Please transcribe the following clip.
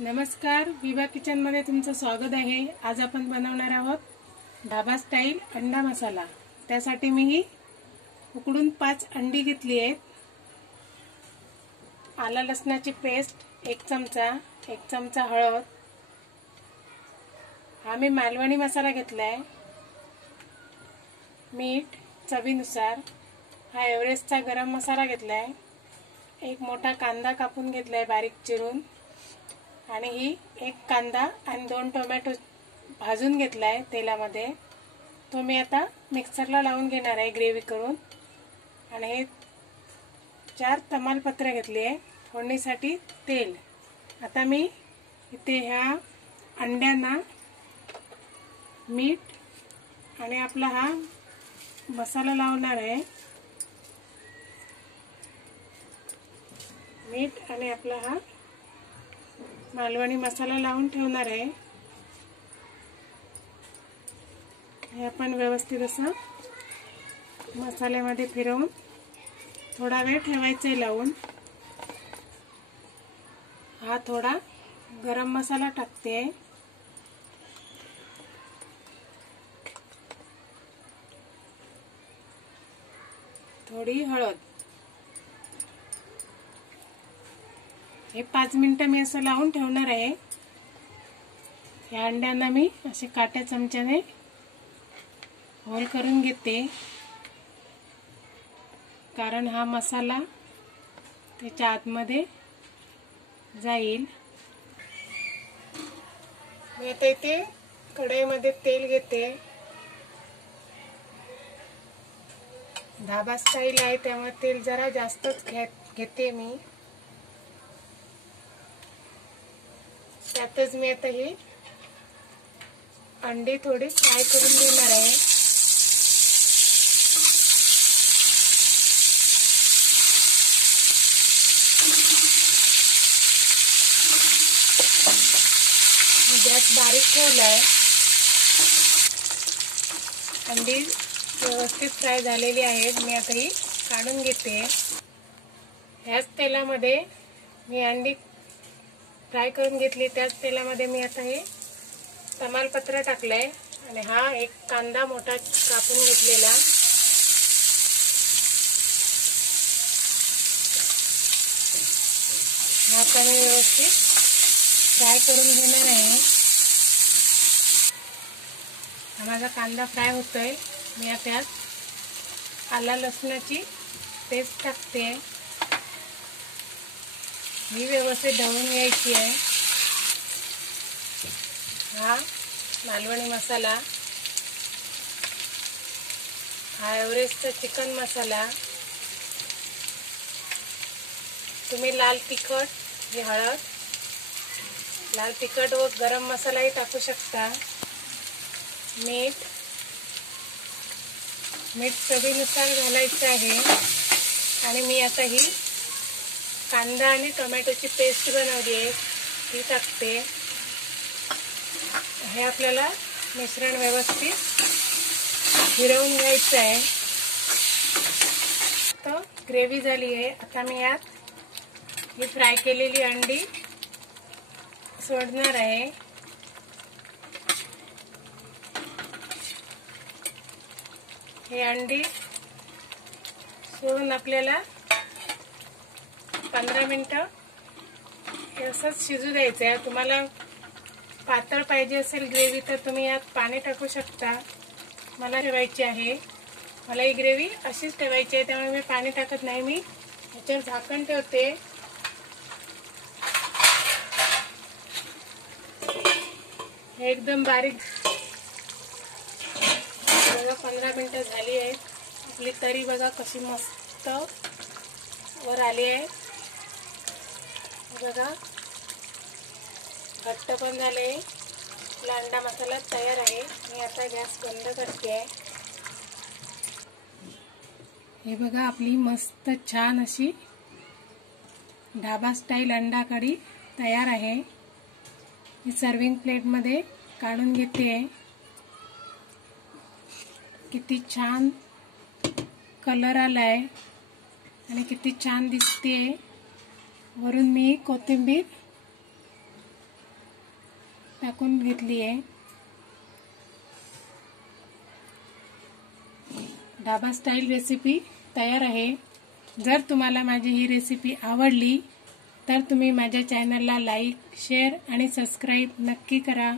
नमस्कार, विभा किचनमध्ये तुमचं स्वागत आहे। आज आपण बनवणार आहोत ढाबा स्टाईल अंडा मसाला। त्यासाठी मी ही उकडून 5 अंडी घेतली आहेत। आला लसणाची पेस्ट 1 चमचा, 1 चमचा हळद, हा मी मालवणी मसाला घेतलाय, मीठ चवीनुसार, हा एव्हरेस्टचा गरम मसाला घेतलाय, एक मोठा कांदा कापून घेतलाय बारीक चिरून, आणि ही 1 कांदा आणि 2 टोमॅटो भाजून घेतलाय तेलामध्ये। तो मी आता मिक्सरला लावून घेणार आहे ग्रेव्ही करून। आणि हे 4 तमालपत्र घेतले आहे फोडणीसाठी तेल। आता मी इथे ह्या अंड्यांना मीठ आणि आपला हा मसाला लावणार आहे। मीठ आणि आपला हा मालवणी मसाला लावून ठेवणार आहे। हे आपण व्यवस्थित असं मसाल्यामध्ये फिरवून थोडा वेळ ठेवायचे लावून। हा थोडा गरम मसाला टाकते, थोडी हळद। हे 5 मिनिटं मी असं लावून ठेवणार आहे। या अंड्यांना मी असे काट्या चमच्याने होल करून घेते, कारण हा मसाला त्याच्या आतमध्ये जाईल। मी आता इथे कढईमध्ये तेल घेते। ढाबा स्टाईल आहे त्यामुळे तेल जरा जास्तच घेते मी। त्यातच मी आता ही अंडी थोडी फ्राय करून घेणार आहे। गॅस बारीक ठेवलाय। अंडी व्यवस्थित फ्राय झालेली आहेत। मी आता ही काढून घेते। ह्याच तेलामध्ये मी अंडी फ्राय करून घेतली, त्याच तेलामध्ये मी आता हे तमालपत्र टाकलंय आणि हा 1 कांदा मोठा कापून घेतलेला, हा आता मी व्यवस्थित फ्राय करून घेणार आहे। हा माझा कांदा फ्राय होतोय। मी आता आला लसणाची पेस्ट टाकते, ही व्यवस्थित ढवळून घ्यायची आहे। हा मालवणी मसाला, हा एव्हरेस्टचा चिकन मसाला, तुम्ही लाल तिखट, ही हळद, लाल तिखट व गरम मसालाही टाकू शकता, मीठ चवीनुसार घालायचं आहे। आणि मी आता ही कांदा आणि टोमॅटोची पेस्ट बनवली आहे ती टाकते। हे आपल्याला मिश्रण व्यवस्थित फिरवून घ्यायचं आहे। तर ग्रेव्ही झाली आहे। आता मी यात ही फ्राय केलेली अंडी सोडणार आहे। हे अंडी सोडून आपल्याला 15 मिनिटं असंच शिजू द्यायचं आहे। तुम्हाला पातळ पाहिजे असेल ग्रेव्ही तर तुम्ही यात पाणी टाकू शकता। मला ठेवायची आहे, मला ही ग्रेव्ही अशीच ठेवायची आहे, त्यामुळे मी पाणी टाकत नाही। मी याच्यावर झाकण ठेवते। हे एकदम बारीक बघा 15 मिनिटं झाली आहेत। आपली तरी बघा कशी मस्त वर आली आहे। बघा घट्ट पण झाले। आपला अंडा मसाला तयार आहे। मी आता गॅस बंद करते। हे बघा आपली मस्त छान अशी ढाबा स्टाईल अंडा कढी तयार आहे। मी सर्विंग प्लेटमध्ये काढून घेते। किती छान कलर आलाय आणि किती छान दिसते। वरून मी कोथिंबीर टाकून घेतली आहे. ढाबा स्टाईल रेसिपी तयार आहे. जर तुम्हाला माझी ही रेसिपी आवडली तर तुम्ही माझ्या चॅनलला लाईक, शेअर आणि सबस्क्राईब नक्की करा.